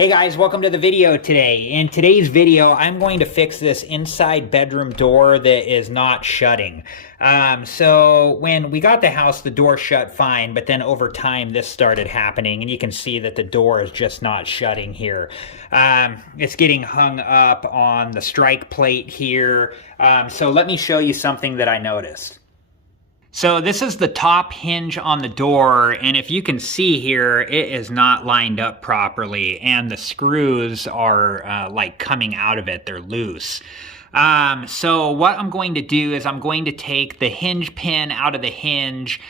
Hey guys, welcome to the video today. In today's video, I'm going to fix this inside bedroom door that is not shutting. So when we got the house, the door shut fine, but then over time this started happening, and you can see that the door is just not shutting here. It's getting hung up on the strike plate here. So let me show you something that I noticed. So this is the top hinge on the door, and if you can see here, it is not lined up properly, and the screws are like coming out of it. They're loose. So what I'm going to do is I'm going to take the hinge pin out of the hinge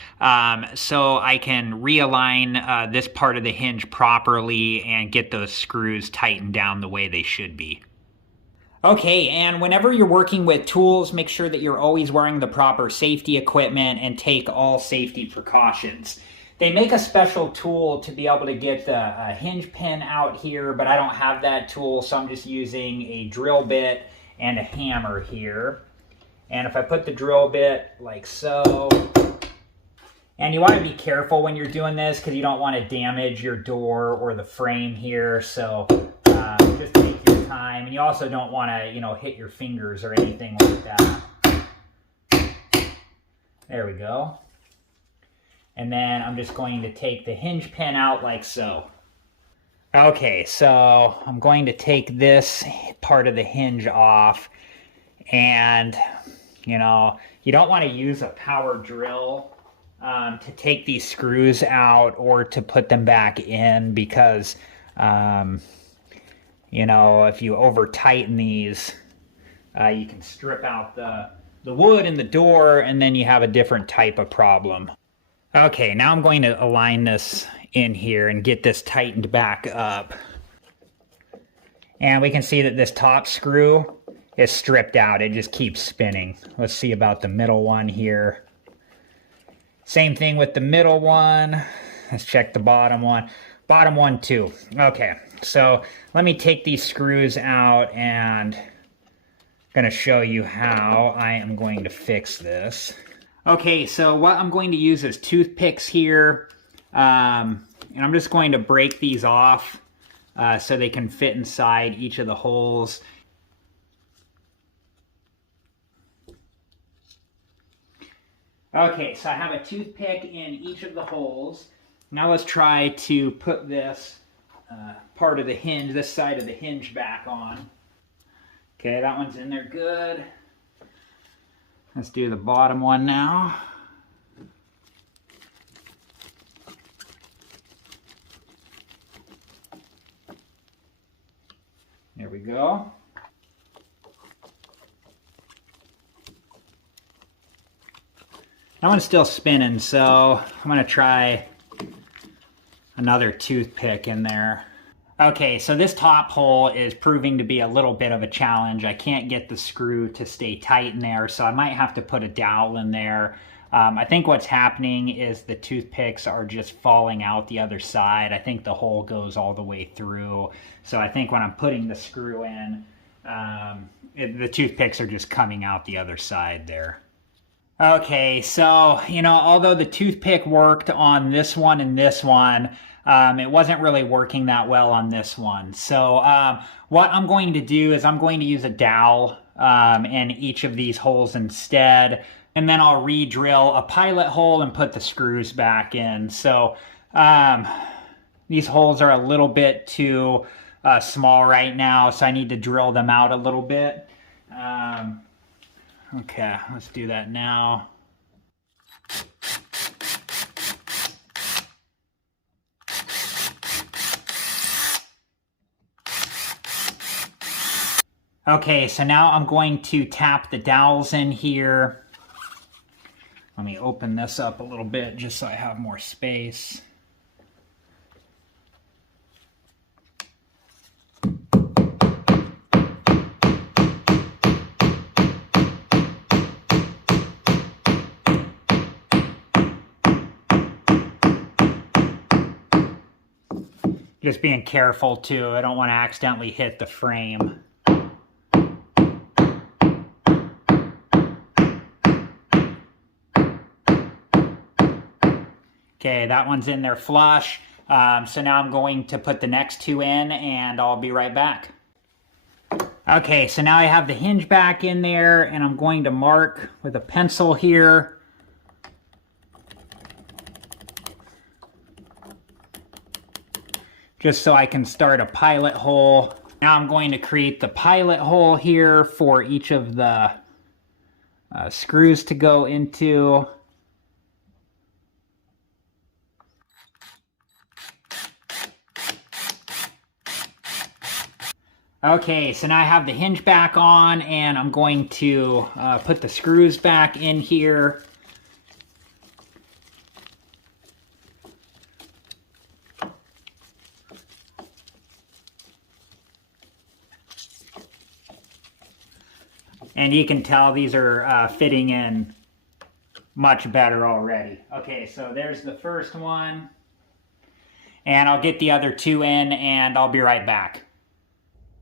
so I can realign this part of the hinge properly and get those screws tightened down the way they should be. Okay, and whenever you're working with tools, make sure that you're always wearing the proper safety equipment and take all safety precautions. They make a special tool to be able to get the hinge pin out here, but I don't have that tool, so I'm just using a drill bit and a hammer here. And if I put the drill bit like so, and you want to be careful when you're doing this because you don't want to damage your door or the frame here, so just take your time, and you also don't want to, hit your fingers or anything like that. There we go. And then I'm just going to take the hinge pin out like so. Okay, so I'm going to take this part of the hinge off, and you don't want to use a power drill to take these screws out or to put them back in because if you over tighten these, you can strip out the wood in the door, and then you have a different type of problem. Okay, now I'm going to align this in here and get this tightened back up. And we can see that this top screw is stripped out. It just keeps spinning. Let's see about the middle one here. Same thing with the middle one. Let's check the bottom one. Bottom one too. Okay, so let me take these screws out, and I'm going to show you how I am going to fix this. Okay, so what I'm going to use is toothpicks here, and I'm just going to break these off so they can fit inside each of the holes. Okay, so I have a toothpick in each of the holes. Now let's try to put this part of the hinge, this side of the hinge back on. Okay, that one's in there good. Let's do the bottom one now. There we go. That one's still spinning, so I'm going to try another toothpick in there. Okay, so this top hole is proving to be a little bit of a challenge. I can't get the screw to stay tight in there, so I might have to put a dowel in there. I think what's happening is the toothpicks are just falling out the other side. I think the hole goes all the way through. So I think when I'm putting the screw in, the toothpicks are just coming out the other side there. Okay, so, although the toothpick worked on this one and this one, it wasn't really working that well on this one. So what I'm going to do is I'm going to use a dowel in each of these holes instead, and then I'll re-drill a pilot hole and put the screws back in. So these holes are a little bit too small right now, so I need to drill them out a little bit. Okay, let's do that now. Okay, so now I'm going to tap the dowels in here. Let me open this up a little bit just so I have more space. Just being careful too, I don't want to accidentally hit the frame. Okay, that one's in there flush. So now I'm going to put the next two in, and I'll be right back. Okay, so now I have the hinge back in there, and I'm going to mark with a pencil here. Just so I can start a pilot hole. Now I'm going to create the pilot hole here for each of the screws to go into. Okay, so now I have the hinge back on, and I'm going to put the screws back in here. And you can tell these are fitting in much better already. Okay, so there's the first one. And I'll get the other two in, and I'll be right back.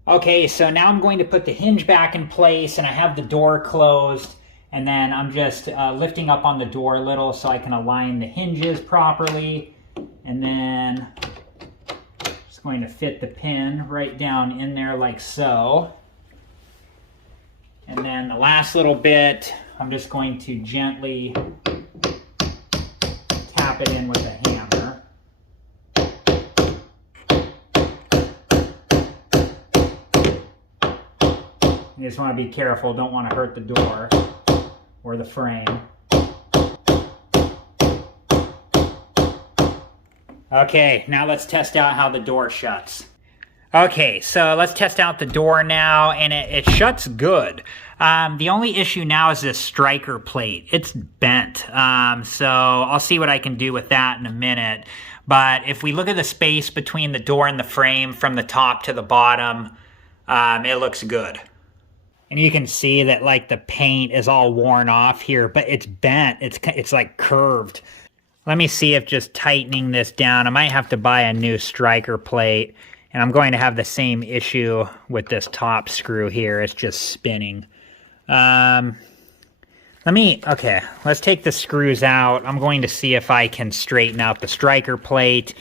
Okay, so now I'm going to put the hinge back in place, and I have the door closed. And then I'm just lifting up on the door a little so I can align the hinges properly. And then just going to fit the pin right down in there like so. And then the last little bit, I'm just going to gently tap it in with a hammer. You just want to be careful, don't want to hurt the door or the frame. Okay, now let's test out how the door shuts. Okay, so let's test out the door now, and it shuts good. The only issue now is this striker plate. It's bent, so I'll see what I can do with that in a minute. But if we look at the space between the door and the frame from the top to the bottom, it looks good. And you can see that like the paint is all worn off here, but it's bent. It's like curved. Let me see if just tightening this down, I might have to buy a new striker plate. And I'm going to have the same issue with this top screw here. It's just spinning. Okay, let's take the screws out. I'm going to see if I can straighten out the striker plate.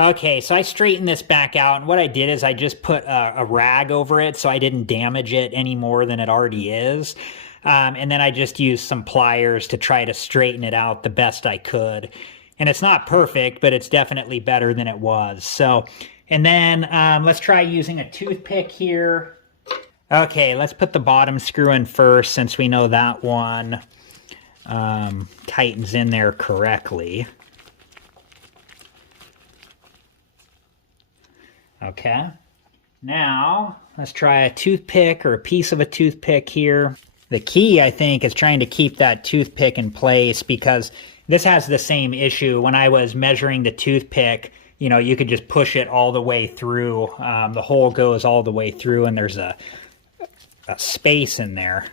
Okay, so I straightened this back out, and what I did is I just put a rag over it so I didn't damage it any more than it already is. And then I just used some pliers to try to straighten it out the best I could. And it's not perfect, but it's definitely better than it was. So... And then let's try using a toothpick here. Okay, let's put the bottom screw in first since we know that one tightens in there correctly. Okay, now let's try a toothpick or a piece of a toothpick here. The key, I think, is trying to keep that toothpick in place because this has the same issue. When I was measuring the toothpick, you know, you could just push it all the way through. The hole goes all the way through, and there's a space in there.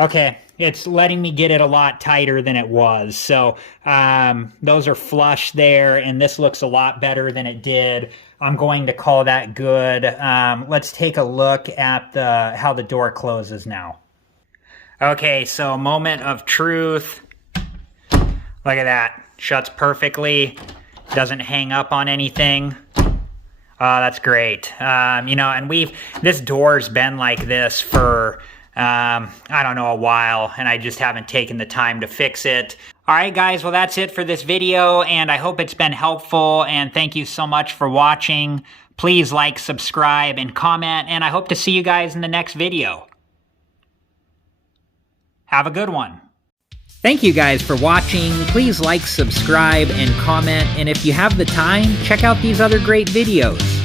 Okay, it's letting me get it a lot tighter than it was. So those are flush there, and this looks a lot better than it did. I'm going to call that good. Let's take a look at how the door closes now. Okay, so moment of truth. Look at that. Shuts perfectly. Doesn't hang up on anything. Oh, that's great. You know, and this door's been like this for, I don't know, a while, and I just haven't taken the time to fix it. All right, guys, well, that's it for this video, and I hope it's been helpful, and thank you so much for watching. Please like, subscribe, and comment, and I hope to see you guys in the next video. Have a good one. Thank you guys for watching. Please like, subscribe, and comment, and if you have the time, check out these other great videos.